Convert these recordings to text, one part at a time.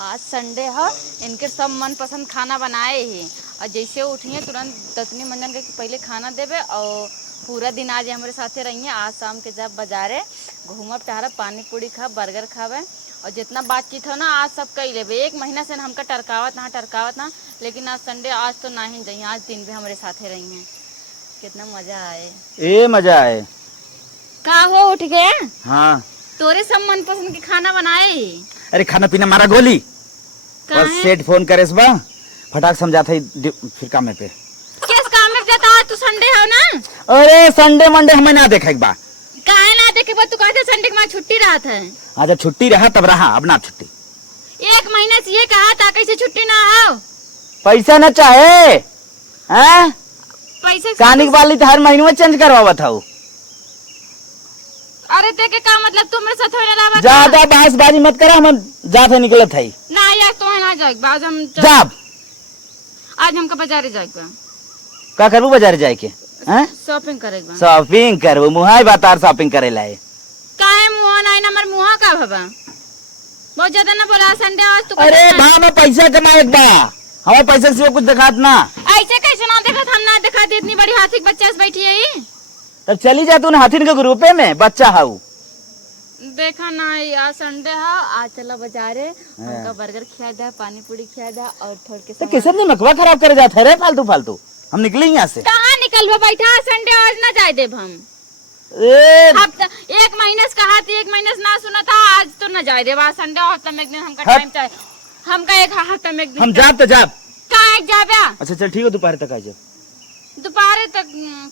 आज संडे है, इनके सब मनपसंद खाना बनाए ही और जैसे उठिए तुरंत दतनी मंजन के पहले खाना देवे और पूरा दिन आज हमारे साथे रहिए। आज शाम के जब बाजारे घूमब टहरब, पानी पूरी खाब, बर्गर खावे और जितना बातचीत हो ना आज सब कही लेवे। एक महीना से हमका टरकावत ना, लेकिन आज संडे आज तो ना ही जाइए, आज दिन भी हमारे साथे रहिए। कितना मजा आए, मजा आए। का हो उठ गए? हाँ तोरे सब मनपसंद के खाना बनाए। अरे खाना पीना मारा गोली बस सेठ फोन करे बा फटाक समझाता ही फिर काम पे किस काम में जाता है? तू संडे हो ना? अरे संडे मंडे हमें ना देखा एक बार काहे ना देखे बा? तू कहते संडे के बाद छुट्टी रहा था। आज छुट्टी रहा तब रहा, अब ना छुट्टी। एक महीने से ये कहा था कैसे छुट्टी ना आओ? पैसा न चाहे हैं? पैसे कानिक वाली तो हर महीने में चेंज करवावा था। अरे देखे का मतलब तुम मेरे साथ होने लावा? ज्यादा बहसबाजी मत करा, हम जाते निकलत है ना यार तो है ना जाए बाद हम जाब। आज हमका बाजारे जाएगा। का करबू बाजार जाए के? हैं शॉपिंग करेगा। शॉपिंग करबू? मुहाई बातार शॉपिंग करे लाए काहे मुहा नहीं नंबर मुहा का भबा बहुत ज्यादा ना बोला संडे आज तू। अरे भाई मैं पैसा कमाए एक बार, हमारे पैसे से कुछ दिखात ना। ऐसे कैसे ना देखा? हम ना दिखाते, इतनी बड़ी हाथी बच्चा से बैठी है। तब चली जा तू हाथिन के ग्रुपे में, बच्चा हाउ देखा ना यार संडे है, आज चला बाजारे हमका बर्गर खिला दे, पानी पूरी खिला दे और थोड़ के तो किसने ने मकवा खराब करे जाता है रे फालतू फालतू। हम निकले यहाँ से। कहाँ निकलवा बैठा संडे आज ना जाए देव हम। एक महीने से कहा थी, एक महीने से ना सुना था, आज तो ना जाए देव। आज संडे हफ्ता में एक दिन हमका टाइम चाहिए, हमका एक हफ्ता में एक दिन। हम जाब तो जाब। कहाँ जाबे? अच्छा चल ठीक है, दोपहर तक आ जाओ। दोपहर तक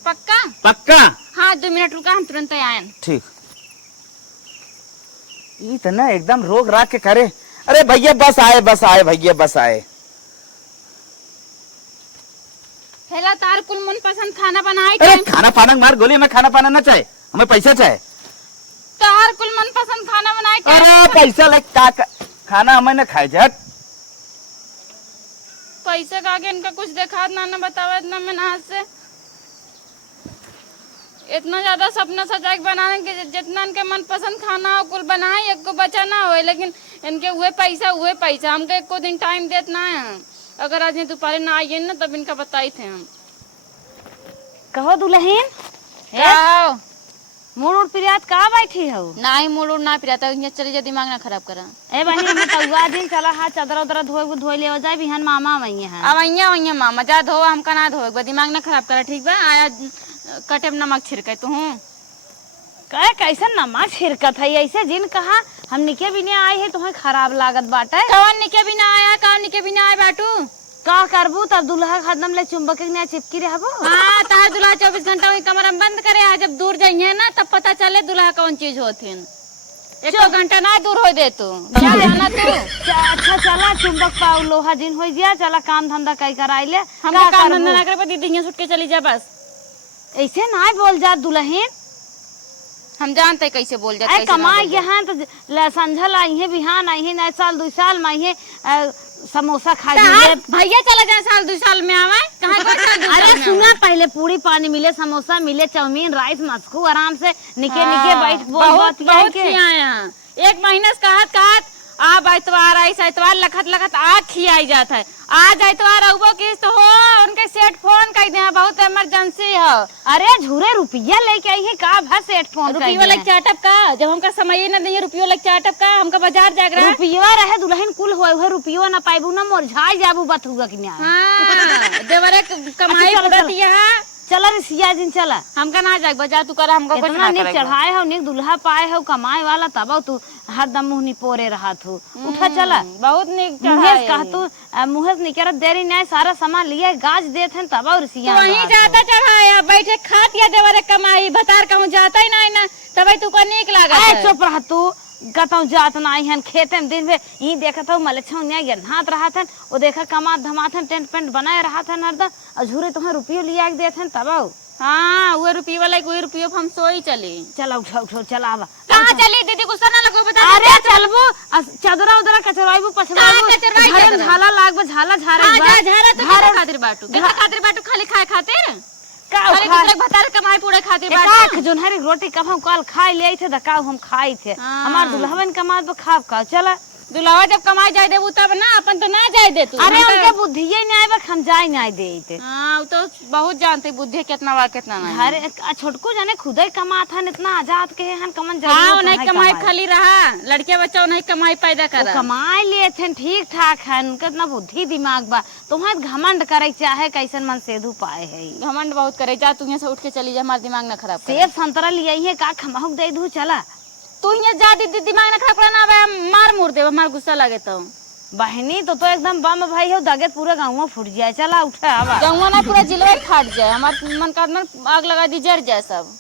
पक्का? पक्का हाँ 2 मिनट रुका, हम तुरंत आए। ठीक। इतना एकदम रोक राख के करे। अरे भैया बस आए भैया बस आए। पहला तार कुल मन पसंद खाना बनाए। अरे खाना पाना मार गोली, हमें खाना पाना ना चाहे, हमें पैसा चाहे। तार कुल मन पसंद खाना बनाए। अरे पैसा लग का खाना हमें न खाए जात। पैसे का आगे इनका कुछ देखा ना बतावा इतना मेहनत से। इतना ज्यादा सपना सजा के बनाने के जितना इनके मन पसंद खाना हो कुल बनाए, एक को बचा ना हो, लेकिन इनके हुए पैसा हमको एक को दिन टाइम देता है। अगर आज दोपहर ना आइए ना तब इनका बताई थे हम। कहो दुल्हन मूड पिरियात कहाँ बैठी हो? ना ही मूड ना पिराता, चली जा दिमाग ना खराब करा। ए बहनी हम तउआ दिन चला हा चादर उदर धोए ले जाए बिहान मामा वही है। अब वही मामा जा धो, हमका ना धोए, दिमाग ना खराब करा ठीक बा। आया कटे में नमक छिड़के तू कहे कैसे नमक छिड़कत है? ऐसे जिन कहा हम निके भी नहीं आए है तुम्हें खराब लागत बाटे। कौन निके भी ना आया, कौन निके भी ना आए बाटू? का करबू तब दुल्हा खदम ले चुंबक के चिपकी रहबो। हाँ तार दुल्हा 24 घंटा वही कमरा में बंद करे है, जब दूर जाइए ना तब पता चले दुल्हा कौन चीज होथिन। 1 घंटा ना दूर हो दे तू जाना तू। अच्छा चला चुंबक पाऊ लोहा जिन हो गया, चला काम धंधा कई कराई ले। हम काम धंधा ना करे दीदी छुट के चली जा बस। ऐसे ना बोल जा दुल्हन, हम जानते कैसे बोल जाते। कमाई यहाँ तो संझल आई है बिहान आई है, नए साल 2 साल में आई है समोसा खा लिए। भैया चला जाए साल 2 साल में आवे कहाँ? अरे सुना पहले पूरी पानी मिले, समोसा मिले, चाउमीन राइस मस्कू आराम से निके बैठ बहुत आया। 1 महीने से कहत आप एतवार आई एतवार लखत आग खियाई जाता है। आज एतवार अबो किस्त हो, उनके सेठ फोन कर दे बहुत इमरजेंसी है। अरे झूरे रुपया लेके आई है का भर सेठ फोन रुपया लग चाटप का? जब हमका समय न दिए रुपया लग चाटप का? हमका बाजार जाग रहा रुपया रहे दुल्हन कुल होए रुपया न पाइबू न मुरझाई जाबू बथुआ कि देवरे कमाई पड़त यहाँ। चला रे सिया दिन चला, हमका ना जाए बाजार तू कर, हमका कुछ ना निक चढ़ाए हो, निक दुल्हा पाए हो, कमाए वाला तब तू हरदम मुंह निपोरे रहा तू। उठा चला बहुत निक मुहेस कह तू मुहेस निकरत देरी नहीं, सारा सामान लिए गाज देत हैं तब और सिया वहीं जाता चढ़ाया बैठे खातिया देवरे कमाई भतार कहूं जाता ही नहीं ना तब तू को निक लागत। चुप रह तू, कतौ जात नहीं हन खेते में दिन में ई देखत हो मलछौ न्या गन्हात रहत हन, ओ देखा कमात धमात हन, टेंट पेंट बनाए रहत हन हरदम, अझूरे तुम्हें रुपया लिया के देत हन तब। हाँ वो रुपये वाला कोई रुपये हम सोई चली। चला उठो चला आवा। कहाँ चली दीदी? गुस्सा ना लगो बता। अरे चलबो चादरा उदरा कचरवाइबो पछवाइबो, घर झाला लागबो, झाला झारे झारा खातिर बाटू के खातिर बाटू खाली खाए खातिर का भतार कमाई पूरे खातिर बाटू जोन हरे रोटी कब हम कल खाई ले थे दकाऊ हम खाई थे हमार दुल्हन कमात खाब का। चला दुलावा जब कमाई जाए देबू तब ना, अपन तो ना जाए दे तू। अरे उनके बुद्धि ही नहीं आए, हम जाए नहीं देते। हाँ, वो तो बहुत जानते बुद्धि कितना बा कितना नहीं। अरे छोटको जाने खुद ही कमात हन, इतना आजाद के हन, कमन जरूरत हाँ, उन्हें कमाई खाली रहा, लड़के बच्चा उन्हें कमाई पैदा करा। कमाई लिए थे ठीक ठाक है, उनका इतना बुद्धि दिमाग बा। तुम्हें घमंड करे चाहे कैसन मन सेधु पाए है। घमंड बहुत करे। जा तू यहाँ से उठ के चली जा, हमारा दिमाग न खराब कर। सेब संतरा लिए है का खमाहुक दे दू चला। तू यहाँ जा दीदी, दिमाग न खराब करना, अब मार मुर दे, हमारा गुस्सा लगे तो। बहनी तो एकदम बम भाई हो, दगे पूरा गाँव में फूट जाए। चला उठा आवा। गाँव ना पूरा जिलवा फाट जाए, हमारा मन का आग लगा दी, जर जाए सब।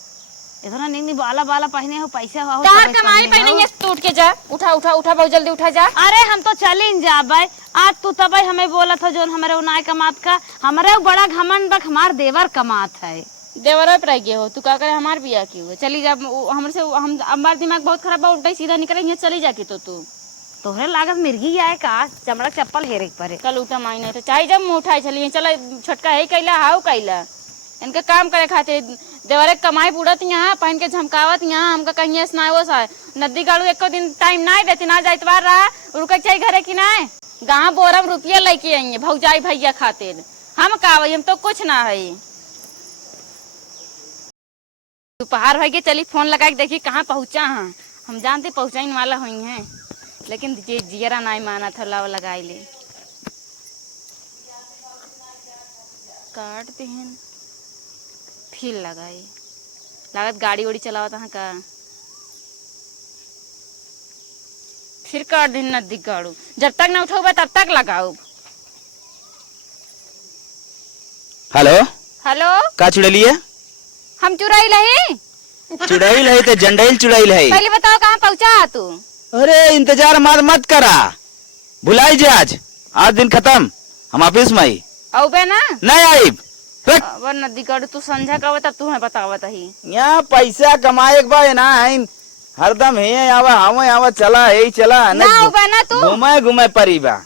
इतना नहीं बाला बाला पहने हो, पैसे हो तार कमाई पहनेंगे तो उठ के जा। उठा उठा उठा, बहुत जल्दी उठा जा। अरे हम तो चली जा भाई, आज तू तब हमें बोला था जो हमारे उनाय कमात का, हमारे बड़ा घमंड बक हमार देवर कमात है। देवर पर गए हो तू, का करे हमार बिया की हुए। चली जा हमसे, हम हमारा दिमाग बहुत खराब बा, उल्टा सीधा निकलेंगे, चली जा की तो तू। तोहरे लागत मिर्गी आए का चमड़ा चप्पल हेरे परे। कल उठा माई नहीं तो चाहे जब मुँह उठाए चलिए। चला छोटका है कैला, हाउ कैला, इनका काम करे खातिर देवरे कमाई बुड़त यहाँ पहन के झमकावत यहाँ। हमका कहीं स्नाओ सा नदी गाड़ू एको दिन टाइम ना देती, ना जाए इतवार रहा रुके चाहिए घरे की ना। गाँव बोरम रुपया लेके आइए भौजाई भैया खातिर, हम का हम तो कुछ ना है। दोपहर भाई के चली फोन लगा के देखी कहाँ पहुँचा। हाँ, हम जानते पहुँचाने वाला हुई हैं, लेकिन जियरा नहीं माना था, लाव लगाई ले काट देहन फिर लगाई। लागत गाड़ी उड़ी चलावत है का, फिर काट दिन नदी गाड़ू। जब तक ना उठाऊ तब तक लगाऊ। हेलो हेलो, का चुड़ैली है? हम चुराई लही। चुड़ैल है तो जंडैल चुड़ैल है। पहले बताओ कहाँ पहुँचा तू? अरे इंतजार मत करा, भुलाई जा, आज दिन खत्म, हम ऑफिस में आई। औबे ना नहीं आई। अब नदी गाड़ू तू समझा का तब तू है बतावत ही। यहाँ पैसा कमाए के बाद ना है हरदम है आवा हमें आवा चला है चला ना औबे ना तू घुमाए घुमाए परीबा।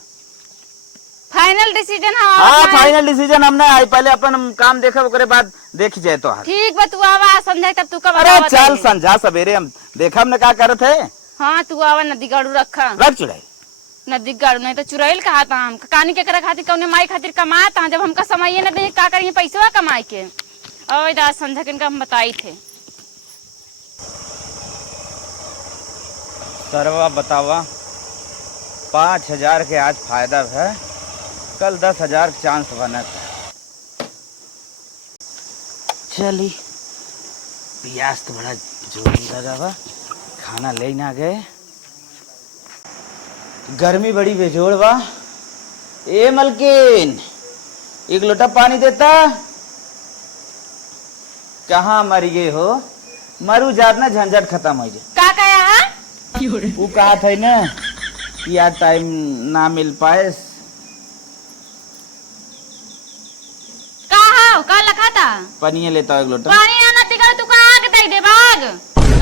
Final decision. हाँ फाइनल डिसीजन हमने आई, पहले अपन काम देखा ओकरे बाद देख जाए तो। ठीक बा, तू आवा समझाए तब तू कब। अरे चल संझा सवेरे हम देखा हमने क्या करे थे। हाँ तू आवा, नदी गाड़ू रखा रख चुड़ैल। नदी गाड़ू नहीं तो चुराइल कहा था। हम कहानी के करे खातिर कौने माई खातिर कमाता, जब हमका समय न दे का करिए पैसा कमाई के। और दास संझा के हम बताई थे। सरवा बतावा 5,000 के आज फायदा है, कल 10,000 चांस बना था। चली प्यास तो बड़ा जोरी लगा हुआ, खाना ले ना गए, गर्मी बड़ी बेजोड़ बा। ए मलकिन, एक लोटा पानी देता। कहाँ मर गए हो? मरू जात ना, झंझट खत्म हो जाए। का कहा? वो कहा था ना कि आज टाइम ना मिल पाए। का लखा था? पानी लेता एक लोटा। पानी ना नदी गाड़ू तू कहाँ के दे दे भाग।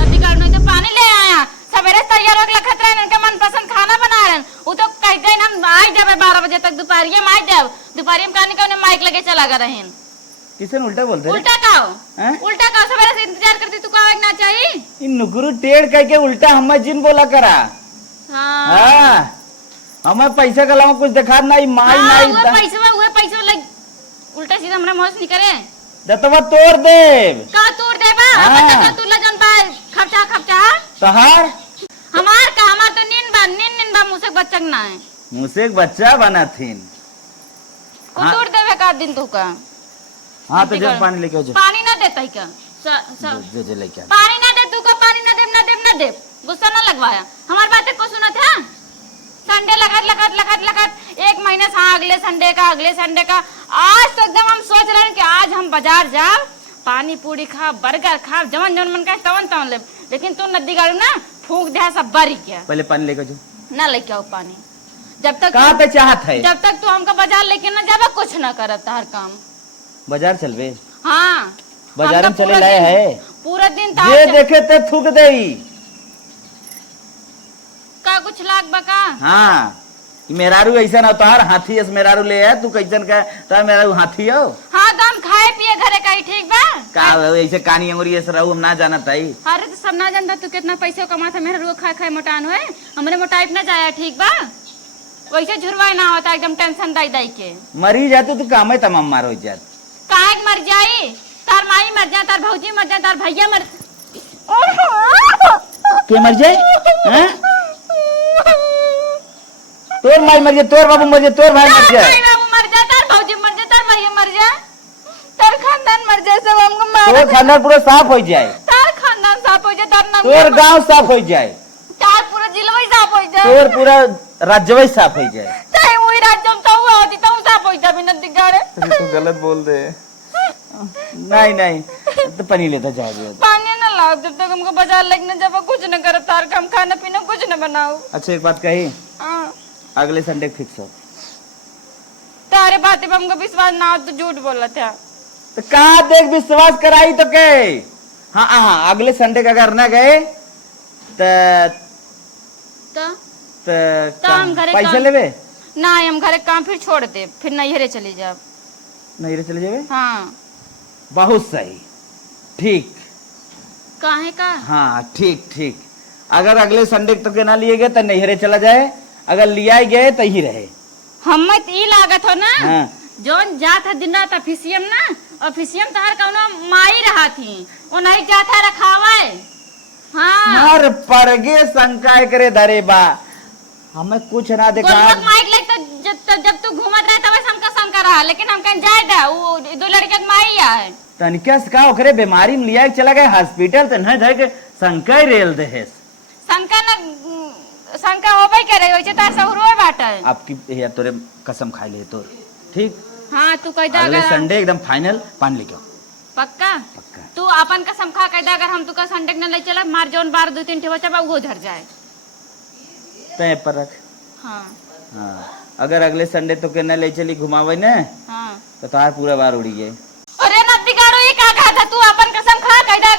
नदी गाड़ू नहीं तो पानी ले आया। सवेरे तैयार होके लखत रहे, इनके मनपसंद खाना बना रहे। वो तो कहते हैं हम आ जावे 12 बजे तक, दोपहरिये में आ जाओ। दोपहरिये में कहानी का माइक लगे चला कर रहे हैं। किसन उल्टा बोलते? उल्टा काओ, उल्टा काओ, सवेरे से इंतजार करती तू का ना चाहिए। इन नुकरू टेढ़ करके उल्टा हम जिन बोला करा। हाँ हमें पैसा के अलावा कुछ दिखा नहीं। माई नहीं वो पैसा लग उल्टा सीधा हमरा मोहस नहीं करे। दतवा तोड़ दे का तोड़ दे बा। हाँ। तू लगन बा खर्चा खर्चा तहार हमार का, हमार तो नींद बा मुझसे बच्चा ना है। मुझसे एक बच्चा बना थीन। को तोड़ देवे का दिन तू का। हाँ तो जब पानी लेके आओ। पानी ना देता ही क्या? जो लेके पानी ना दे तू का, पानी ना दे गुस्सा ना लगवाया। हमारी बातें को सुना था। संडे लगत 1 महीने से, हाँ अगले संडे का। आज तो एकदम हम सोच रहे हैं कि आज हम बाजार जाओ, पानी पूरी खा, बर्गर खा, जवन मन का तवन ले। लेकिन तू नदी गाड़ू ना फूक दे सब बारी क्या। पहले पानी लेके जो ना लेके आओ पानी। जब तक कहाँ पे चाहत है? जब तक तू हमका बाजार लेके ना जाबा कुछ ना करत हर काम। बाजार चलबे? हाँ बाजार में चले लाए है। पूरा दिन ये देखे ते थूक दे का कुछ लाग बका। हाँ मेहरारू ऐसा ना तार हाथी है मेहरारू ले है तू कैसन का तार मेहरारू हाथी हो। हाँ तो हम खाए पिए घरे का ही ठीक बा। का ऐसे कानी अंगुरी ऐसे रहू हम ना जाना ताई। अरे तो सब ना जानता तू कितना पैसे कमा था मेहरारू खाए खाए मोटान हुए हमरे मोटाई ना जाया ठीक बा। वैसे झुरवाए ना होता एकदम टेंशन दाई दाई के मरी जाते तू काम है तमाम मारो जात काहे के मर जाई तार माई मर जा तार भौजी मर जा तार भैया मर के मर जाए हैं? तोर माई मर जाए तोर बाबू मर जाए तोर भाई मर जाए बाबू मर जा तार भौजी मर जा तार भैया मर जा तार खानदान मर जाए सब हमको मार तोर खानदान पूरा साफ हो जाए तार खानदान साफ हो जाए तार नाम तोर गांव साफ हो जाए तार पूरा जिला साफ हो जाए तोर पूरा राज्य साफ हो जाए चाहे वही राज्य में तो हुआ होती तो साफ हो जाए बिना दिगाड़े। तू गलत बोल दे। नहीं नहीं तो पानी लेता जाओ पानी ना लाओ जब तक हमको बाजार लगने जब कुछ न करे तार का हम खाना पीना कुछ न बनाओ। अच्छा एक बात कही हाँ अगले संडे फिक्स हो। तारे बातें पे हमको विश्वास ना हो तो झूठ बोला था। तो कहाँ देख विश्वास कराई तो के। हाँ हाँ अगले संडे का अगर न गए तो हम घरे पैसे लेवे ना हम घरे काम फिर छोड़ दे फिर नैहरे चली जाओ। नैहरे चले जावे। हाँ बहुत सही ठीक। काहे का हाँ ठीक ठीक अगर अगले संडे तक के ना लिए गए तो नैहरे चला जाए अगर लिया गए तो ही रहे। हम ई लागत हो ना हाँ। जोन जात है दिन रात ऑफिसियम ना ऑफिसियम तहार कौनो माई रहा थी वो नहीं जाता रखावे। हाँ हर परगे शंका करे धरे बा हमें कुछ ना देखा माइक लग तो जब तू घूमत रहे तब हमका शंका रहा लेकिन हम कहीं जाए दा वो दो लड़के माई है तनिका से का ओकरे बीमारी में लिया चला गए हॉस्पिटल तो नहीं धर के शंका ही रेल दे है। शंका ना शंका होबे करे होय त सहुरो बाटे आपकी यार तोरे कसम खाई ले तो ठीक। हां तू कह दा अगले संडे एकदम फाइनल पानी लेके आओ। पक्का तू अपन कसम खा कह दा अगर हम तू का संडे न ले चला मार जोन बार दो तीन ठे बच्चा बा वो झड़ जाए पे पर रख। हां हां अगर अगले संडे तो के न ले चली घुमावे ने हां तो तार पूरा बार उड़ी गए। अरे न बिगाड़ो ये का कहा था तू अपन कसम खा कह दा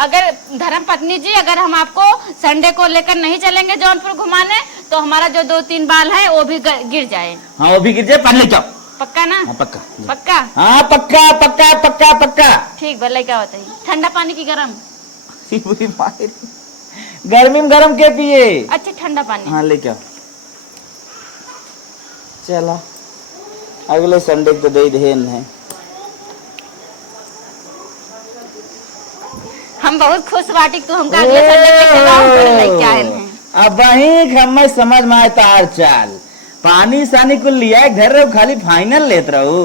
अगर धर्म पत्नी जी अगर हम आपको संडे को लेकर नहीं चलेंगे जौनपुर घुमाने तो हमारा जो 2-3 बाल है वो भी गिर जाए। हाँ वो भी गिर जाए पानी ले जाओ। पक्का ना। हाँ पक्का पक्का हाँ पक्का पक्का पक्का पक्का ठीक भले क्या होता है ठंडा पानी की गरम गर्मी में गरम के पिए। अच्छा ठंडा पानी हाँ ले क्या चला अगले संडे को दे देन है। हम बहुत खुश बाटी तू हमका अगले संडे के खिलाओ करे लेके आए हैं। अब वही हमें समझ में आए तार चाल पानी सानी को लिया घर रहो खाली फाइनल लेत रहो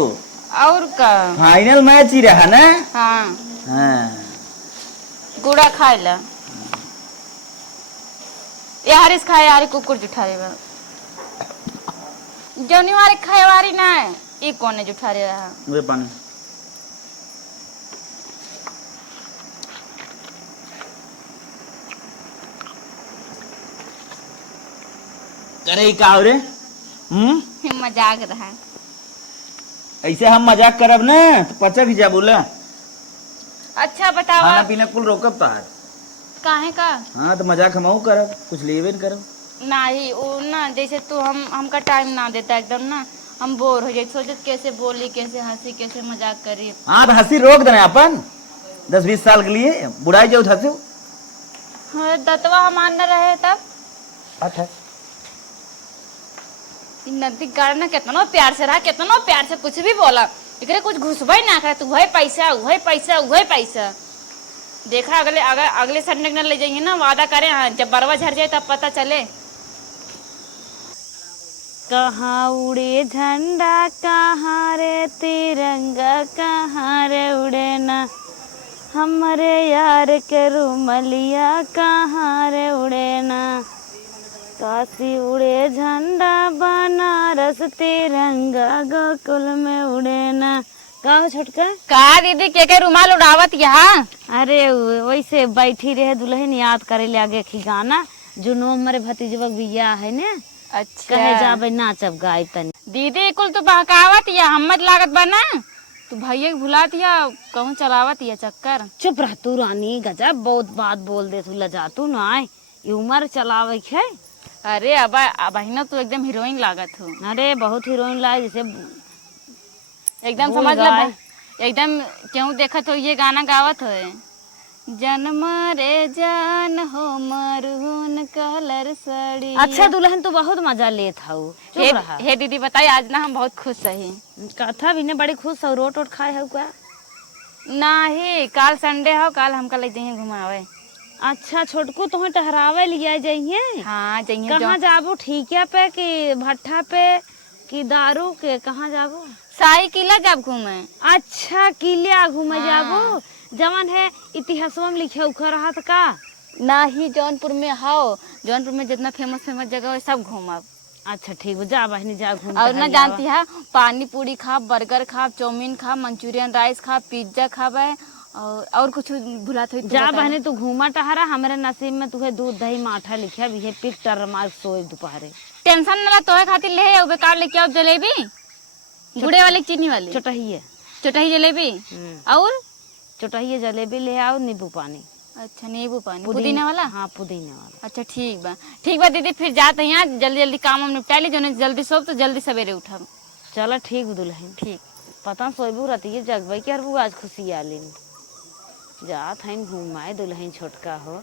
और का फाइनल मैच ही रहा ना। हाँ हाँ गुड़ा खाए ला यार इस खाए यार कुकुर जुठा रे जौनी वाली खाए वाली ना है ये कौन है जुठा रे रहा वे पानी अरे का हो रे मजाक रहा ऐसे हम मजाक करब ना तो पचक जा बोला। अच्छा बताओ खाना पीना कुल रोकब तार काहे का। हाँ तो मजाक हम करब कुछ लेवे न करब नहीं वो ना जैसे तू हमका टाइम ना देता एकदम ना हम बोर हो जाए सोचत कैसे बोली कैसे हंसी कैसे मजाक करी। हाँ तो हंसी रोक देना अपन 10-20 साल के लिए बुढ़ाई जाओ हंसू। हाँ दतवा हमार न रहे तब अच्छा नदी गाड़ ना कितना प्यार से रहा कितना प्यार से कुछ भी बोला एकरे कुछ घुसबे ना करे तू वही पैसा देखा अगले संडे न ले जाएंगे ना वादा करें। हाँ जब बरवा झड़ जाए तब पता चले। कहाँ उड़े झंडा कहाँ रे तिरंगा कहाँ रे उड़े ना हमारे यार के रुमलिया कहाँ रे उड़े ना काशी उड़े झंडा बनारस तिरंगा गोकुल में उड़े ना। कहो छोटका का दीदी के रुमाल उड़ावत यहाँ। अरे वैसे बैठी रहे दुल्हन याद करे ले आगे की गाना जुनो हमारे भतीजवा बिया है ने। अच्छा कहे जाबे नाचब गाय तनी दीदी कुल तू बहकावत या हमत लागत बना तू भैया के भुलात या कहूँ चलावत या चक्कर। चुप रह तू रानी गजब बहुत बात बोल दे तू लजा तू ना ये उम्र चलावे है। अरे अब बहिना तू एकदम हीरोइन लागत हो। अरे बहुत हीरोइन लाग जैसे एकदम भूल समझ गए। ले एकदम क्यों देखत हो ये गाना गावत हो। जन्म रे जान हो मरून कलर सड़ी। अच्छा दुल्हन तो बहुत मजा लेत हऊ। हे, चुप रहा। हे दीदी बताई आज ना हम बहुत खुश रही। कथा भी ने बड़ी खुश हो। रोट वोट खाए हो क्या? नहीं काल संडे हो, काल हमका ले जाइए घुमावे। अच्छा छोटकू तुम्हें टहरावे लिया जाइए। हाँ जाइए। कहाँ जाबो? ठीकिया पे कि भट्ठा पे कि दारू के? कहाँ जाबो? शाही किला जब घूमे। अच्छा किला घूमे हाँ। जाबो। जवन है इतिहासवा में लिखे उखा रहा था का? नहीं जौनपुर में हो, जौनपुर में जितना फेमस फेमस जगह है सब घूमब। अच्छा ठीक है जा बहनी जा घूम। और ना जानती है पानी पूरी खा, बर्गर खा, चाउमीन खा, मंचूरियन राइस खा, पिज्जा खावे और कुछ भुला तो जा बहनी तू घूमा टहरा। हमारे नसीब में तुहे दूध दही माठा लिखा भी है। पिक टर मार सोए दोपहरे। टेंशन ना तोहे खातिर ले आओ, बेकार लेके आओ जलेबी, गुड़े वाली चीनी वाली चटहिए चटाई जलेबी और चटहिए जलेबी ले आओ नींबू पानी। अच्छा नींबू पानी पुदीना वाला। हाँ पुदीना वाला। अच्छा ठीक बा दीदी फिर जाते हैं यहाँ जल्दी जल्दी काम हम निपटा ली। जो जल्दी सोब तो जल्दी सवेरे उठब। चलो ठीक दुल्हन। ठीक पता सोबू रहती जगबई के अरबू आज खुशी आली जात है घूमाए दुल्हन छोटका हो।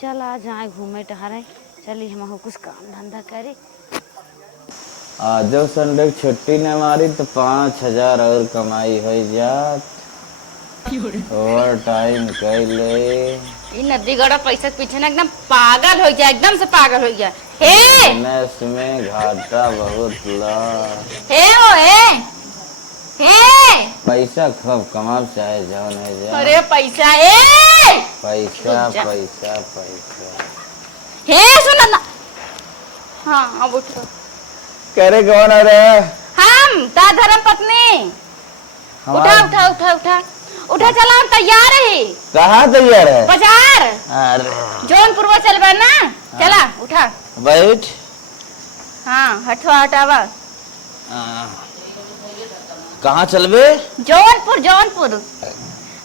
चल आ जाए घूमे टहरे। चली हम कुछ काम धंधा करे। आज संडे की छुट्टी न मारी तो 5,000 और कमाई हो जात। ओवर टाइम कैले ये नदी गड़ा पैसा के पीछे ना एकदम पागल हो गया, एकदम से पागल हो गया। हे में घाटा बहुत ला। हे पैसा खूब कमाब चाहे जाओ नहीं जा। अरे पैसा पैसा पैसा पैसा। हे सुन ना। हाँ अब उठ। करे कौन आ रहा है? हम ता धर्म पत्नी। उठा उठा उठा उठा उठा चला हम तैयार है। कहाँ तैयार है? बाजार। अरे जौनपुर में चल ना। चला उठा बैठ। हाँ हटवा हटावा। कहाँ चलबे? जौनपुर जौनपुर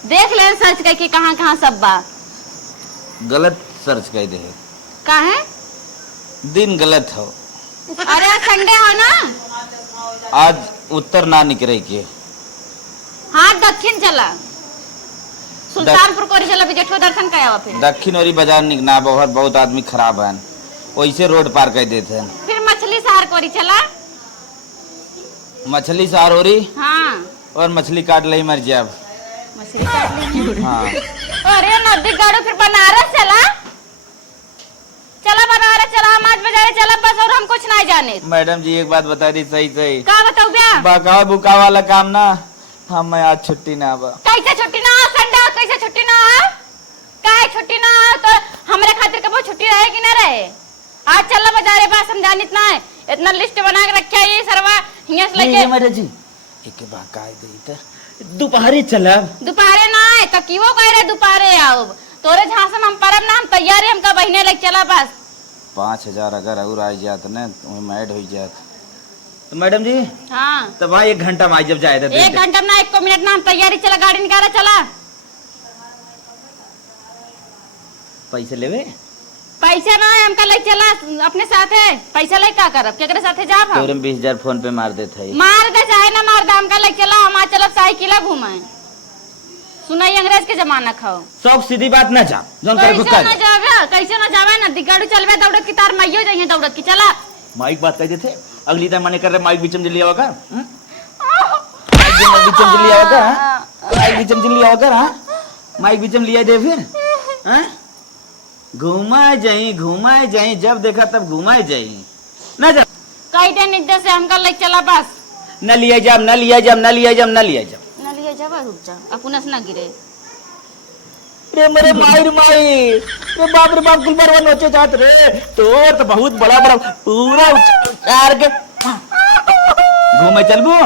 देख ले सर्च करके कहाँ कहाँ सब बा। गलत सर्च कर दे। काहे? दिन गलत हो। अरे आज संडे हो ना। आज उत्तर ना निकले के। हाँ दक्षिण चला। सुल्तानपुर कोरी चला बिजटो दर्शन करावा फिर। दक्षिण और बाजार निकना बहुत आदमी खराब है। वैसे रोड पार कर देते हैं। फिर मछली शहर कोरी चला। मछली सार हो रही। हाँ और मछली काट ले मर जाए। मछली काट लेंगे। हाँ अरे नदी गाड़ो फिर बनारस चला। चला बनारस चला। हम आज बाजारे चला बस और हम कुछ नहीं जाने। मैडम जी एक बात बता दी सही सही। का बताओ बया? बकावा बुका वाला काम ना हम आज छुट्टी ना बा। कैसे छुट्टी ना? संडे कैसे छुट्टी ना? काहे छुट्टी ना? तो हमरे खातिर कबो छुट्टी रहे कि ना रहे? आज चला बाजारे बस हम जानित ना है। इतना लिस्ट बना के रखा है ये सरवा हियां से लेके। मैडम जी एक बात कह दी त दोपहरी चला। दोपहरे ना है तो क्यों कह रहे दोपहरे आओ? तोरे झांसन हम परब ना हम तैयारी हमका बहिने लेके चला बस। 5,000 अगर और आ जात ना तो मैड हो जात। तो मैडम जी हाँ तो वहाँ 1 घंटा में जब जाए 1 घंटा ना 1 मिनट ना हम तैयारी चला गाड़ी निकाला चला। पैसे लेवे? पैसा ना है हमका लेके चला अपने साथ है। पैसा लेके क्या करब? केकरे साथे जाब हम? 20,000 फोन पे मार देते है। मार दे चाहे ना मार दे हमका लेके चला। हम आज चलब शाही किला घूमे। सुनाई अंग्रेज के जमाना खाओ। सब सीधी बात ना जा। कैसे ना जावे? कैसे ना जावे ना दिगाड़ू चलवे दौड़त की तार माइयो जाइए दौड़त की चला। माइक बात कहते थे अगली टाइम मने कर रहे माइक बीचम जल्दी आवा का। माइक बीचम जल्दी आवा का। माइक बीचम जल्दी आवा का। माइक बीचम लिया दे फिर। हां घुमाए जाई जब देखा तब घुमाए जाई ना जा। कई दिन इज्जत से हमका लेके चला बस। न लिया जाब न लिया जाब न लिया जाब न लिया जाब ना लिया जावा रुक जा अपनस ना गिरे। रे मेरे माई रे बाप कुल बरवा नोचे जात रे। तो बहुत बड़ा पूरा उचार के घूमे चलबो।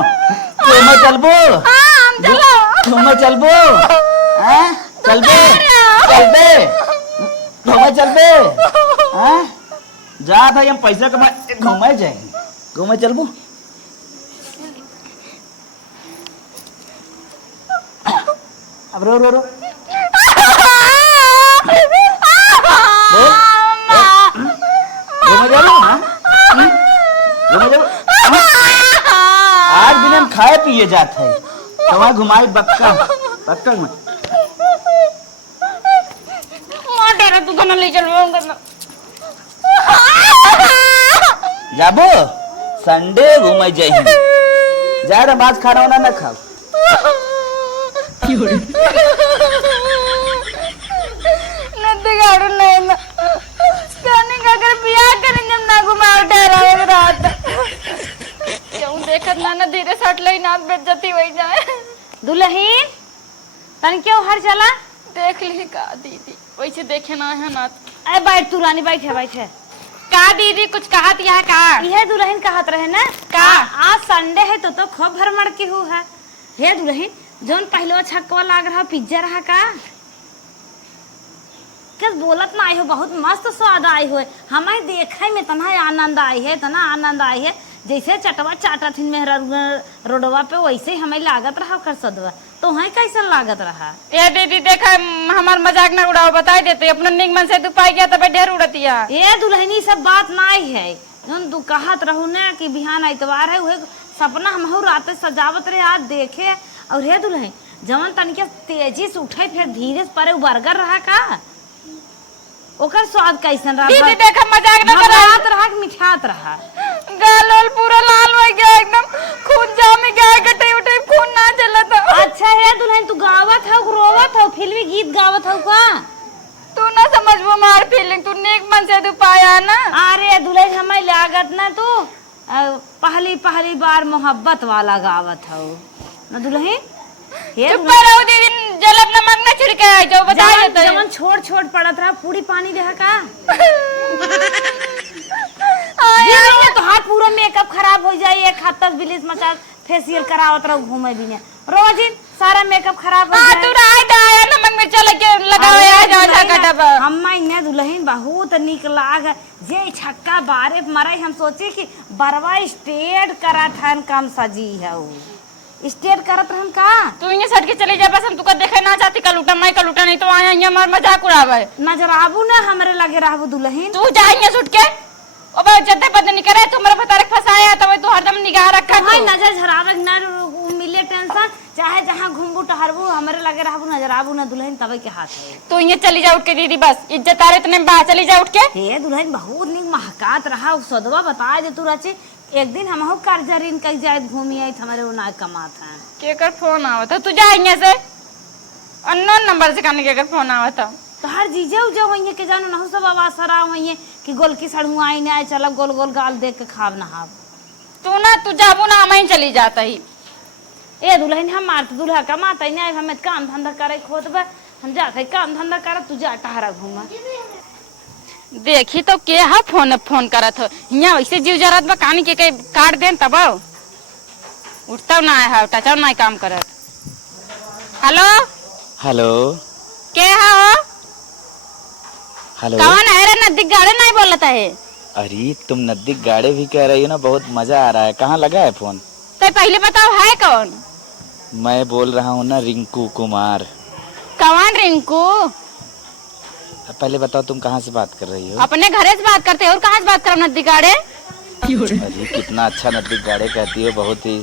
घूमे चलबो। हां हम चलो। घूमे चलबो। हां चलबे चलबे घूमे चलबे। हां जा था हम पैसा कमा घूमे जाएंगे। घूमे चलबो। अब रो रो रो घूमे चलो। खाए पिए जात है तो वहाँ घुमाई बक्का बक्का में मां डरा तू कना ले चल जाबो संडे घूमे जाही जा नमाज खाना वाना ना खाओ नदी गाड़ू नहीं ना कहने का अगर बियाह करें जब ना घुमाओ डरा रात क्यों देखत ना ना धीरे सट लई नाथ बेइज्जती होई जाए दुल्हन तन क्यों हर चला देख ली का दीदी वैसे देखे ना है नाथ अरे बैठ तू रानी बैठ है का दीदी कुछ कहत यहाँ का यह दुल्हन कहत रहे ना का? आज संडे है तो खूब भरमड़ की हो है हे दुल्हन जोन पहले छक्का लाग रहा पिज्जा रहा का किस बोलत ना आई हो बहुत मस्त स्वाद आई हो हमें देखे में तना आनंद आई है तना आनंद आई है जैसे चटवा चाटा थी मेहरा रोडवा पे वैसे ही हमें लागत रहा कर सदवा तो है कैसे लागत रहा ये दीदी देखा हमार मजाक ना उड़ाओ बता देते अपना निक मन से तू पाई गया तब ढेर उड़तिया ये दुल्हनी सब बात नहीं है जोन तू कहत रहू ना कि बिहान इतवार है वह सपना हम रात सजावत रहे आज देखे और हे दुल्हन जवन तनिके तेजी से उठे फिर धीरे से परे बर्गर रहा का ओकर स्वाद कैसन रहा दीदी देखा मजाक ना करा रात रहा कि मिठात रहा गाल पूरा लाल हो गया एकदम खून जाम गया गटे उठे खून ना चला था अच्छा है दुल्हन तू गावत हो रोवत हो फिल्मी गीत गावत हो का तू ना समझ वो मार फीलिंग तू नेक मन से तू पाया ना अरे दुल्हन हमें लागत ना तू पहली बार मोहब्बत वाला गावत हो ना दुल्हन चुप रहो दीदी जलब नमक ना छिड़के जो बता देते जवन छोड़ पड़त रहा पूरी पानी रहा का ये तो हाथ पूरा मेकअप खराब हो जाए एक हाथ बिलिस मचा फेशियल करावत रहो घूमे भी ने रोज सारा मेकअप खराब हो जाए तू राय दाया नमक मिर्च लगे लगाया जा कटब हम इने दुल्हन बहुत निक लाग जे छक्का बारे मरे हम सोचे कि बरवा स्टेट करत हन कम सजी है स्टेट करत रहन का तू ये सट के चली जा बस हम तुका देखे ना चाहती कल उठा नहीं तो आया ये मार मजाक उड़ावे नजर आबू ना हमरे लगे रहबू दुल्हन तू जाइए सुट के ओ बे जद्दे पद नहीं करे तुम्हारे पता रख फसाया तब तू हरदम निगाह रखा हां नजर झरावे ना मिले टेंशन चाहे जहां घूमबू टहरबू हमरे लगे रहबू नजर आबू ना दुल्हन तबे के हाथ है तू ये चली जा उठ के दीदी बस इज्जत आ रहे इतने बाहर चली जा उठ के हे दुल्हन बहुत निक महकात रहा सदवा बता दे तू रची एक दिन हम हो कर्जा ऋण कई जाए घूमी आई हमारे वो ना कमात है केकर फोन आवत तू जा यहां से अननोन नंबर से काने केकर फोन आवत तो हर जीजे उजे होइए के जानो ना सब आवाज सरा होइए कि गोल की सड़ू आई ना चल गोल गोल गाल देख के खाव ना हाव तू ना तू जाबू ना हम चली जाता ही ए दुल्हन हम मारत दुल्हा कमाता नहीं हमें काम धंधा करे खोदबे हम जाते काम धंधा कर तू जा टहरा घूमा देखी तो के हा फोन करत हो यहाँ वैसे जीव जरत बा कानी के काट देन तब उठता ना है टचा ना काम करत हेलो हेलो के हा हेलो कौन है रे नजदीक गाड़े नहीं बोलता है अरे तुम नजदीक गाड़े भी कह रही हो ना बहुत मजा आ रहा है कहाँ लगा है फोन तो पहले बताओ है कौन मैं बोल रहा हूँ ना रिंकू कुमार कौन रिंकू पहले बताओ तुम कहाँ से बात कर रही हो अपने घरे से बात करते हो और कहाँ से बात करो नजदीक गाड़े अरे कितना अच्छा नजदीक गाड़े कहती हो बहुत ही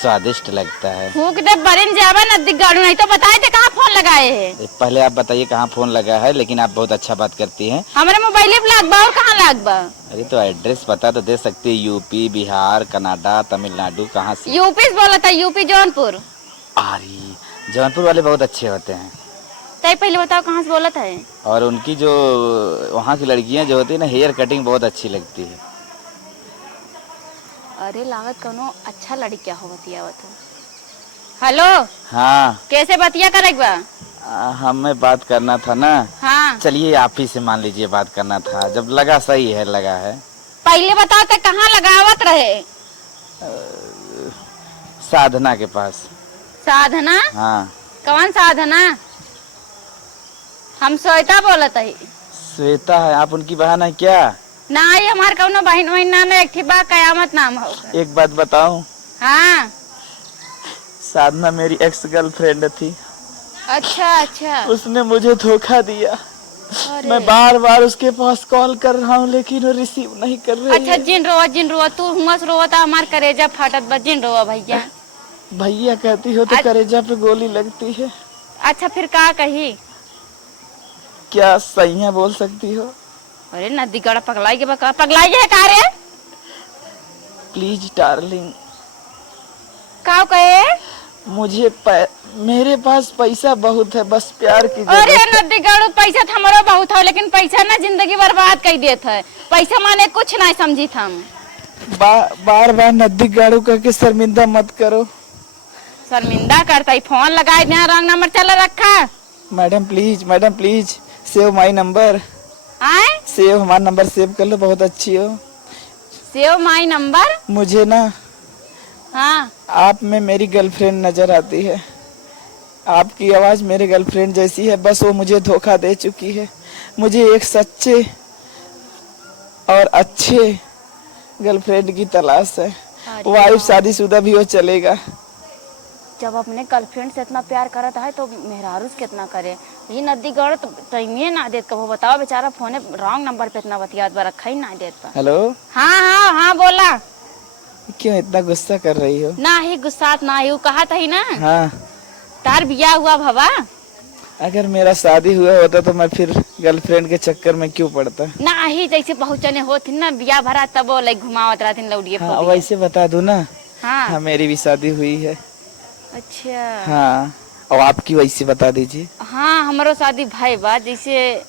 स्वादिष्ट लगता है फूक दे बरिन जावा नजदीक गाड़ू नहीं तो बताए थे कहाँ फोन लगाए है पहले आप बताइए कहाँ फोन लगा है लेकिन आप बहुत अच्छा बात करती हैं हमारे मोबाइल पे लाग बा और कहाँ लाग बा अरे तो एड्रेस पता तो दे सकती है यूपी बिहार कनाडा तमिलनाडु कहाँ से यूपी से बोला था यूपी जौनपुर अरे जौनपुर वाले बहुत अच्छे होते हैं तय पहले बताओ कहाँ से बोला था और उनकी जो वहाँ की लड़कियाँ जो होती है ना हेयर कटिंग बहुत अच्छी लगती है अरे लागत कौनो अच्छा लड़किया हो बतिया हेलो हाँ कैसे बतिया करे बा हमें बात करना था ना हाँ चलिए आप ही से मान लीजिए बात करना था जब लगा सही है लगा है पहले बताओ तो कहाँ लगावत रहे साधना के पास साधना हाँ कौन साधना हम श्वेता बोलत है श्वेता है आप उनकी बहन है क्या ना ये हमार कौनो बहन वही ना एक थी बा कयामत नाम हो एक बात बताऊं हाँ साधना मेरी एक्स गर्लफ्रेंड थी अच्छा उसने मुझे धोखा दिया मैं बार बार उसके पास कॉल कर रहा हूँ लेकिन वो रिसीव नहीं कर रही अच्छा जिन रोवा तू हुआ रोवा था हमार करेजा फाटत बा जिन रोवा भैया भैया कहती हो तो कलेजा पे गोली लगती है। अच्छा फिर का कही? क्या सैया बोल सकती हो? अरे नदी गड़ा पगलाई के बका पगलाई है का रे? प्लीज डार्लिंग, का कहे? मेरे पास पैसा बहुत है, बस प्यार की अरे जरूरत है। नदी गड़ू पैसा तो हमारा बहुत है, लेकिन पैसा ना जिंदगी बर्बाद कर देता है। पैसा माने कुछ नहीं समझी हम। बार बार नदी गाड़ू करके शर्मिंदा मत करो। शर्मिंदा करता ही फोन लगाए दिया, रंग नंबर चला रखा। Madam please save my number. आए सेव हमारा नंबर सेव कर लो, बहुत अच्छी हो। Save my number? मुझे ना हाँ आप में मेरी गर्लफ्रेंड नजर आती है। आपकी आवाज मेरे गर्लफ्रेंड जैसी है, बस वो मुझे धोखा दे चुकी है। मुझे एक सच्चे और अच्छे गर्लफ्रेंड की तलाश है। वाइफ शादीशुदा भी हो चलेगा। जब अपने गर्लफ्रेंड से इतना प्यार करता है तो मेहरारू से कितना करे। ये नदी गड़ तो टाइमे ना देत कबो, बताओ बेचारा फोन रॉन्ग नंबर पे इतना बतियात बा, रखा ही ना देत पा। हेलो हाँ बोला। क्यों इतना गुस्सा कर रही हो? ना ही गुस्सात ना ही कहा था ही ना। हाँ तार बिया हुआ भवा। अगर मेरा शादी हुआ होता तो मैं फिर गर्लफ्रेंड के चक्कर में क्यों पड़ता? ना ही जैसे पहुँचने होती ना बिया भरा तब वो लाइक घुमावत रहती लौडिये। हाँ वैसे बता दूं ना। हाँ मेरी भी शादी हुई है। अच्छा हाँ और आपकी वैसे बता दीजिए। हाँ हमारो शादी भाई बा, जैसे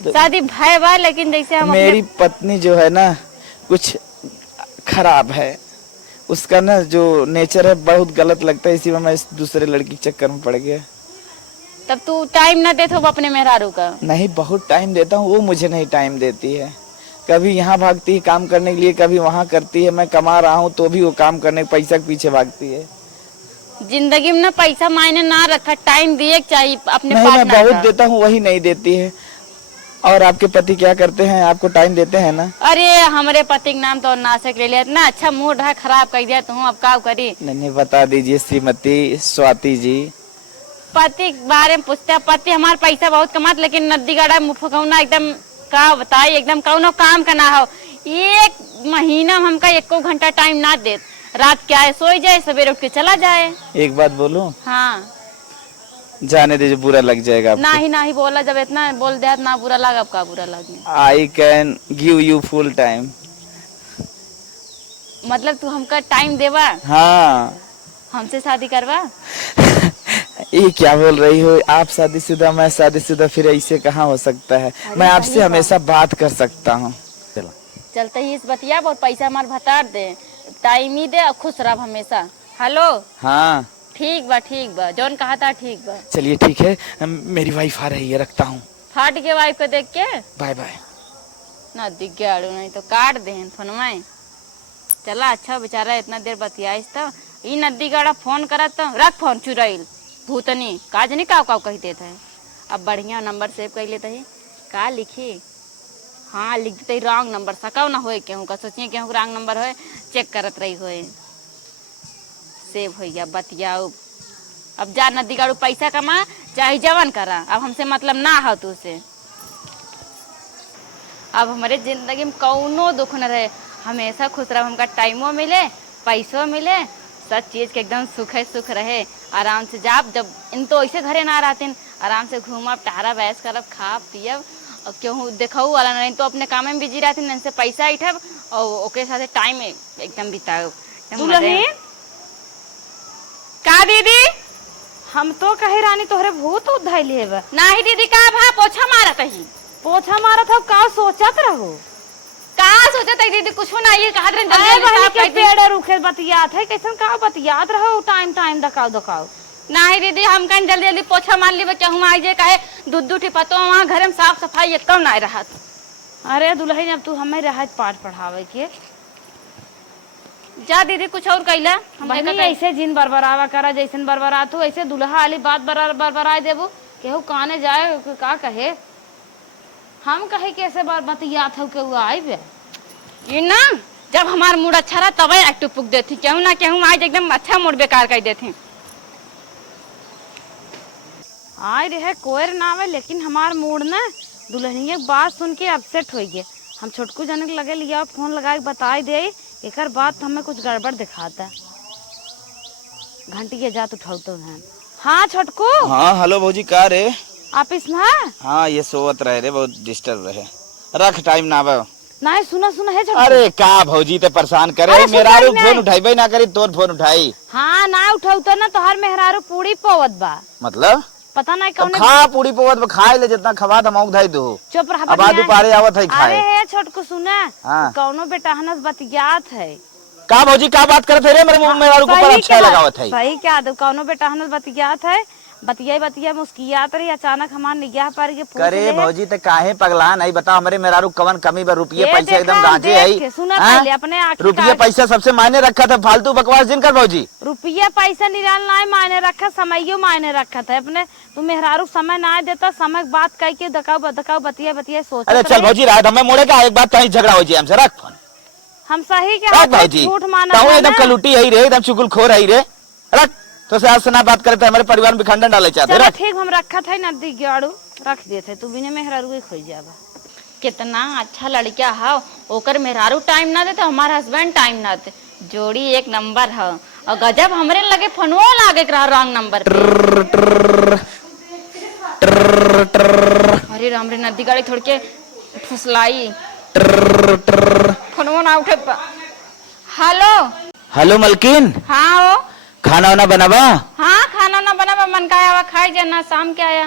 शादी भाई बा, लेकिन जैसे हम मेरी पत्नी जो है ना कुछ खराब है। उसका ना जो नेचर है बहुत गलत लगता है, इसी में मैं इस दूसरे लड़की के चक्कर में पड़ गया। तब तू टाइम ना देते हो अपने मेहरारू का? नहीं बहुत टाइम देता हूँ, वो मुझे नहीं टाइम देती है। कभी यहाँ भागती है काम करने के लिए, कभी वहाँ करती है। मैं कमा रहा हूँ तो भी वो काम करने पैसा के पीछे भागती है। जिंदगी में ना पैसा मायने ना रखा, टाइम दिए चाहिए अपने नहीं मैं पार्टनर बहुत का। देता हूँ, वही नहीं देती है। और आपके पति क्या करते हैं? आपको टाइम देते हैं ना? अरे हमारे पति के नाम तो नाशक ले लिया, इतना अच्छा मूड है खराब कर दिया तू। अब का करी? नहीं बता दीजिए श्रीमती स्वाति जी। पति के बारे में पूछते हैं। पति हमारे पैसा बहुत कमाते, लेकिन नदी गड़ा मुफकौना एकदम का बताई, एकदम कौनो काम का ना हो। एक महीना में हमका एको घंटा टाइम ना दे। रात क्या है सोई जाए, सवेरे उठ के चला जाए। एक बात बोलूं? हाँ जाने दीजिए, बुरा लग जाएगा आपको। ना ही बोला, जब इतना बोल दिया ना बुरा लगा। अब का बुरा लगे? I can give you full time. मतलब तू हमका टाइम देवा? हाँ हमसे शादी करवा? ये क्या बोल रही हो? आप शादीशुदा, मैं शादीशुदा, फिर ऐसे कहाँ हो सकता है? मैं आपसे हमेशा बात कर सकता हूँ। चलो चलते ही इस बतिया और पैसा हमारे भतार दे, टाइम ही दे और खुश रह हमेशा। हेलो हाँ ठीक बा, जौन कहा था ठीक बा। चलिए ठीक है, मेरी वाइफ आ रही है, रखता हूँ। फाट के वाइफ को देख के बाय बाय। ना दिख गया, नहीं तो काट दे फोनवा। चला अच्छा बेचारा इतना देर बतियाइस तो ई नदी गाड़ा फोन करत तो रख फोन चुराइल भूतनी काज नहीं का कही देते है। अब बढ़िया नंबर सेव कर लेते है। का लिखी? हाँ लिख देते रॉन्ग नंबर, सकाओ ना होए केहू का, सोचिए केहू रॉन्ग नंबर होए, चेक करत रही होए। सेव हो गया, बतियाओ। अब जा नदी गाड़ू पैसा कमा चाहे जवन करा, अब हमसे मतलब ना हो तू से। अब हमारे जिंदगी में कौनो दुख न रहे, हमेशा खुश रहो। हमका टाइमो मिले, पैसों मिले, सब चीज के एकदम सुख रहे। आराम से जाब, जब इन तो ऐसे घरे ना रहते, आराम से घूमब टहरा बहस करब, खा पियब और क्यों देखऊ वाला नहीं तो अपने काम में बिजी रहते, इनसे पैसा इठब और ओके साथ टाइम एकदम बिताओ। का दीदी? हम तो कहे रानी तोहरे भूत उधाई लेब। नाही दीदी का भा पोछा मारत ही। पोछा मारत हो का सोचत रहो? का सोचत है दीदी? कुछ ना ये कहा रहे अरे बहनी के पेड़ रुखे बतियात है, कैसन का बतियात रहो? टाइम दकाओ। नहीं दीदी हम कहीं जल्दी पोछा मार ली, केहू आई जे कहे दूध ठिपतो वहाँ घर में साफ सफाई एकदम ना रहत। अरे दुल्हन अब तू हमें रहत पाठ पढ़ावे के जा दीदी कुछ और कैला। बहनी ऐसे जिन बरबरावा करा, जैसन बरबरा तू ऐसे दुल्हा वाली बात बरबराए देबू, केहू काने जाए का कहे। हम कहे कैसे बतियात हो केहू आई बे। ये ना जब हमार मूड अच्छा रहा तब एक्टिव पुक देती, केहू ना केहू आज एकदम अच्छा मूड बेकार कर देती। आए रहे कोयर ना आवे, लेकिन हमार मूड ना दुल्हनिया बात सुन के अपसेट हो गए। हम छोटकू जाने के लगे लिया फोन लगा के बताई दे, एकर बात हमें कुछ गड़बड़ दिखाता। घंटी के जात उठावतो है। हाँ छोटकू, हाँ हेलो भौजी का रे? ऑफिस में है? हाँ ये सोवत रहे रे, बहुत डिस्टर्ब रहे। रख टाइम ना बा। नहीं सुना सुना है छोटकू। अरे का भौजी ते परेशान करे, अरे मेहरारू सुनाई फोन उठाई ना करी, तोर फोन उठाई। हाँ ना उठावतो ना, तोहर मेहरारू पूरी पवत बा। मतलब पता नहीं अब कौन खा पूरी पोवत में खाए ले, जितना खवा धमाऊ धाई दो। चुप रहा। अब आदू पारे आवत है अरे खाए। है छोटकू सुना, हाँ। कौनो बेटा हनस बतियात है। का भौजी का बात करत है रे? मेरे मुंह में मेहरारू को पर अच्छा लगावत है। सही क्या दो, कौनो बेटा हनस बतियात है, बतिया मुस्कियात रही, अचानक हमार निगाह पर के पूछ करे ले। भौजी ते काहे पगला नहीं बता, हमारे मेहरारू कवन कमी बा? रुपये पैसे एकदम गांजे है। सुना हाँ? पहले अपने आँखी रुपये पैसा सबसे मायने रखा था, फालतू बकवास दिन कर भौजी। रुपया पैसा निराल ना मायने रखा, समयो मायने रखा था अपने। तू मेहरारू समय ना देता, समय बात कह के दकाऊ बतिया सोच। अरे चल भौजी, रात हमें मोड़े का एक बात कहीं झगड़ा हो जाए हमसे। रख फोन, हम सही रख क्या भौजी। झूठ माना ताऊ था एकदम ना। कलुटी है रे, एकदम चुगल खोर है रे। रख तो से आज से ना बात करे तो हमारे परिवार में खंडन डाले चाहते। चलो रख। ठीक, हम रखा था ना दिगाड़ू रख देते, तू बिना मेहरारू के खोई जाबा। कितना अच्छा लड़का है, ओकर मेहरारू टाइम ना देते, हमारा हस्बैंड टाइम ना देते। जोड़ी एक नंबर है। और गजब हमरे लगे फोनो लागे रहा रॉन्ग नंबर पे। अरे राम रे, नदी गाड़ी थोड़ के फुसलाई, फोनो ना उठत बा। हेलो हेलो मलकिन, हाँ वो खाना वाना बनावा? हाँ खाना ना बना, मन का आया खाई जाना, शाम के आया।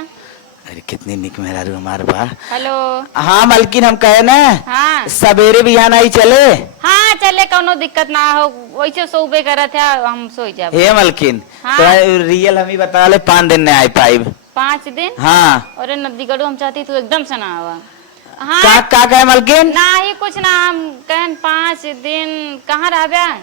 अरे कितनी निक मेहरारू हमारे बा। हेलो हाँ मलकिन, हम कहे ना हाँ सवेरे भी यहाँ नहीं चले। हाँ चले, कोनो दिक्कत ना हो, वैसे सोबे करत है, हम सो जाब। हे मलकिन, हाँ। तो रियल हम ही बता ले 5 दिन में आई पाइब। 5 दिन? हाँ। अरे नदी गढ़ू हम चाहती तू एकदम से ना आवा। हाँ का कहे मलकिन? ना ही कुछ ना, हम कहन 5 दिन कहाँ रह?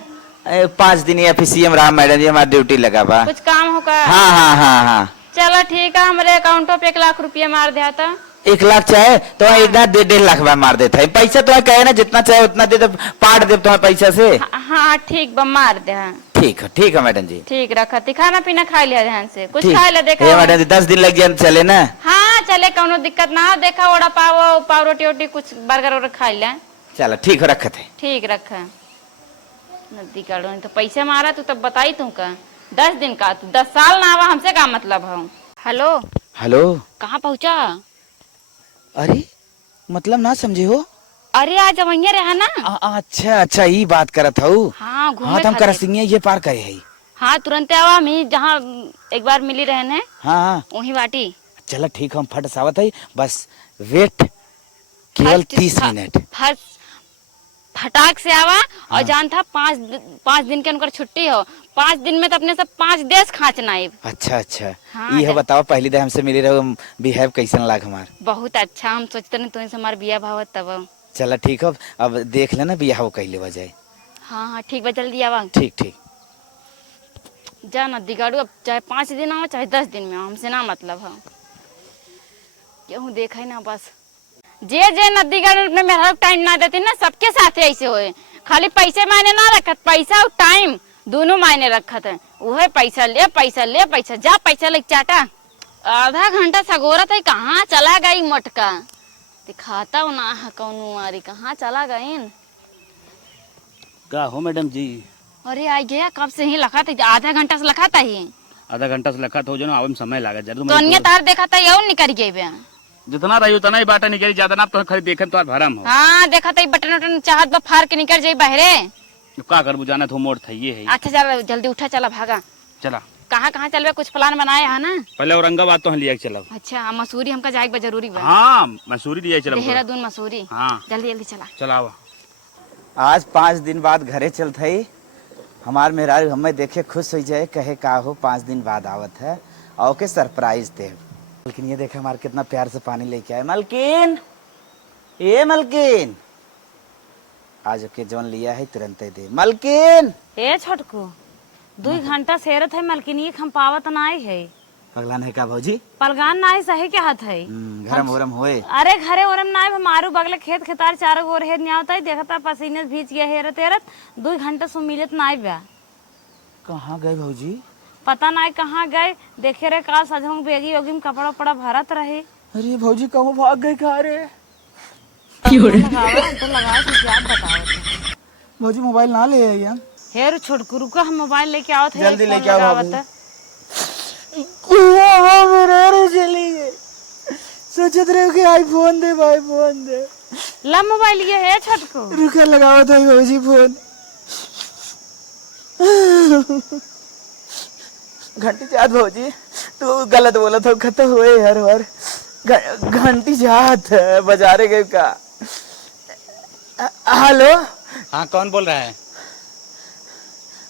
5 दिन ऑफिसियम रहा मैडम जी, हमारी ड्यूटी लगा बा। कुछ काम होगा? हाँ हाँ हाँ हाँ। चलो ठीक है, हमारे अकाउंटो पे 1 लाख रुपया मार दिया था। 1 लाख चाहे तो एक 1.5 लाख में मार देता है। पैसा तुम्हें कहे ना जितना चाहे उतना दे, तो पार्ट दे तुम्हें पैसा से। हाँ ठीक बा, मार दे। ठीक है मैडम जी। ठीक रखा थी, खाना पीना खा लिया ध्यान से, कुछ ठीक। खा ले देखा। हे मैडम जी 10 दिन लग जाए चले ना? हाँ चले, कोनो दिक्कत ना हो, देखा वड़ा पाव रोटी वोटी कुछ बर्गर वर्गर खा ले। चलो ठीक है, रखे थे। ठीक रखा। नदी काढ़ो तो पैसे मारा तू तब बताई तू का 10 दिन का, तू 10 साल ना आवा, हमसे का मतलब है? हेलो हेलो, कहाँ पहुँचा? अरे मतलब ना समझे हो? अरे आज वहीं रहा ना। अच्छा अच्छा, ये बात करत हूँ। हाँ घूमे हाँ तो हम खातिर। करसिंगे ये पार करे है। हाँ तुरंत आवा, हम जहाँ एक बार मिली रहे ने हाँ वही बाटी। चलो ठीक, हम फट सावत है, बस वेट केवल 30 मिनट। फटाक से आवा। और जान था 5 दिन के उनकर छुट्टी हो, 5 दिन में तो अपने सब 5 देश खाँचना है। अच्छा अच्छा। हाँ, ये बताओ पहली दे हमसे मिली रहो, बिहेव कैसन लाग हमार? बहुत अच्छा, हम सोचते नहीं तुमसे हमारे बिया भावत तब। चलो ठीक है, अब देख लेना बिया हो कैले बजाए। हाँ हाँ ठीक बा, जल्दी आवा। ठीक ठीक। जा नदी गाड़ू, अब चाहे 5 दिन आओ चाहे 10 दिन में आओ, हमसे ना मतलब है। क्यों देखा ही ना, बस जे नदी गाड़ू अपने मेहरा टाइम ना देते ना, सबके साथ ऐसे होए। खाली पैसे मायने ना रखत, पैसा और टाइम दोनों मायने रखत है। वह पैसा ले जा, पैसा ले चाटा। आधा घंटा सगोरत है, कहाँ चला गई मटका? दिखाता हूँ ना कौन मारी, कहाँ चला गई? का हो मैडम जी? अरे आ गया, कब से ही लखा था, आधा घंटा से लखा था ही। आधा घंटा से लखा हो जाए आवे में समय लगा जरूर। तो अन्य तार देखा था, यौ निकल गए बे। जितना रही उतना ही बाटा निकली, ज्यादा ना तो खरीद देखे तो भरम हो। हाँ देखा था, बटन वटन चाहत बा फाड़ के निकल जाई बहरे। का कर बुझाना तो मोड़ था ये है। अच्छा चल जल्दी उठा, चला भागा। चला कहाँ कहाँ चलबे, कुछ प्लान बनाए है ना? पहले औरंगाबाद तो लिया चला। अच्छा मसूरी हमका जाए बा जरूरी बा। हाँ मसूरी लिया चला। देहरादून मसूरी। हाँ जल्दी जल्दी चला। चलावा। आज 5 दिन बाद घरे चलत है। हमार मेहरारू हमें देखे खुश हो जाए, कहे का हो 5 दिन बाद आवत है, और के सरप्राइज दे। लेकिन ये देखे हमारे कितना प्यार से पानी लेके आए। मलकिन, ये मलकिन, आज ओके जोन लिया है तुरंत दे। मलकिन ए छोटकू 2 घंटा सेरत है, मलकिनी हम पावत नाई है। पगलान है का भौजी? पलगान नाई सही क्या हाथ है? गरम वरम होए? अरे घरे ओरम नाई, हमारू बगले खेत खेतार चारों गोर हेद नहीं आता है, देखता पसीने से भीज गया हेरत हेरत 2 घंटा सो मिलत नाई बा। कहाँ गए भौजी? पता नहीं कहाँ गए, देखे रे का सजों बेगी योगी में कपड़ा उपड़ा भरत रहे। अरे भौजी कहूँ भाग गए का रे? लगाओ तो लगाओ, कुछ याद बताओ। भौजी मोबाइल ना ले आई हम। हेर छोटकू रुका, हम मोबाइल लेके आओ थे, जल्दी फोन लेके आओ लगावत भाभी। है। मेरे चली गई, सोचत रहे कि आईफोन दे भाई, फोन दे। ला मोबाइल ये है छोटकू। रुका लगाओ था भौजी फोन। घंटी जात भौजी, तू गलत बोला था, खत्म हुए हर बार। घंटी जात बाजारे गए का। हेलो। हाँ कौन बोल रहा है?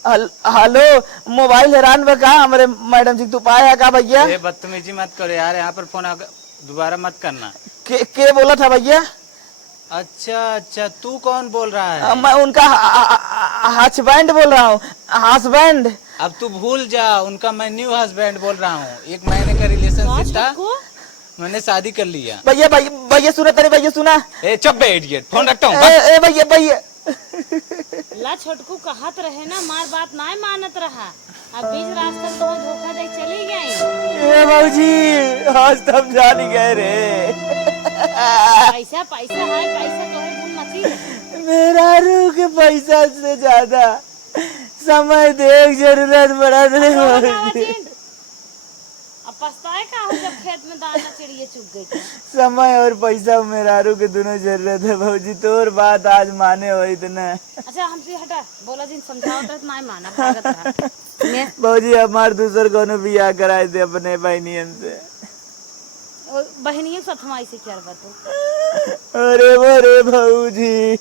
हेलो, मोबाइल हैरान बा का हमारे मैडम जी, तू पाया का भैया? ये बदतमीजी मत करो यार, यहाँ पर फोन दोबारा मत करना। के बोला था भैया? अच्छा अच्छा, तू कौन बोल रहा है? मैं उनका हस्बैंड बोल रहा हूँ, हस्बैंड। अब तू भूल जा, उनका मैं न्यू हस्बैंड बोल रहा हूँ। 1 महीने का रिलेशनशिप था, मैंने शादी कर लिया। भैया भैया भैया सुना तेरे, भैया सुना। ए चुप बे इडियट, फोन रखता हूँ। ए भैया भैया। ला छोटकू कहत रहे ना, मार बात ना मानत रहा, अब बीच रास्ते तो धोखा दे चली गई। ए बाबूजी, आज तब जान गए रे। पैसा पैसा है, पैसा तो है, भूल मची रहे। मेरा रू के पैसा से ज्यादा समय देख जरूरत पड़ा रे बाबूजी। अब पछताए का हो जब खेत में दाना चिड़िए चुग गई थी। समय और पैसा मेहरारू के दोनों जरूरत है भाजी, तोर बात आज माने हो इतना। अच्छा हमसे हटा, बोला जिन समझाओ तो नहीं माना, भागत रहा। मैं भाजी हमार दूसर कोनो बियाह कराए थे अपने बहनियन से। बहनियों साथ हमारी से क्या बात हो? अरे भाऊजी।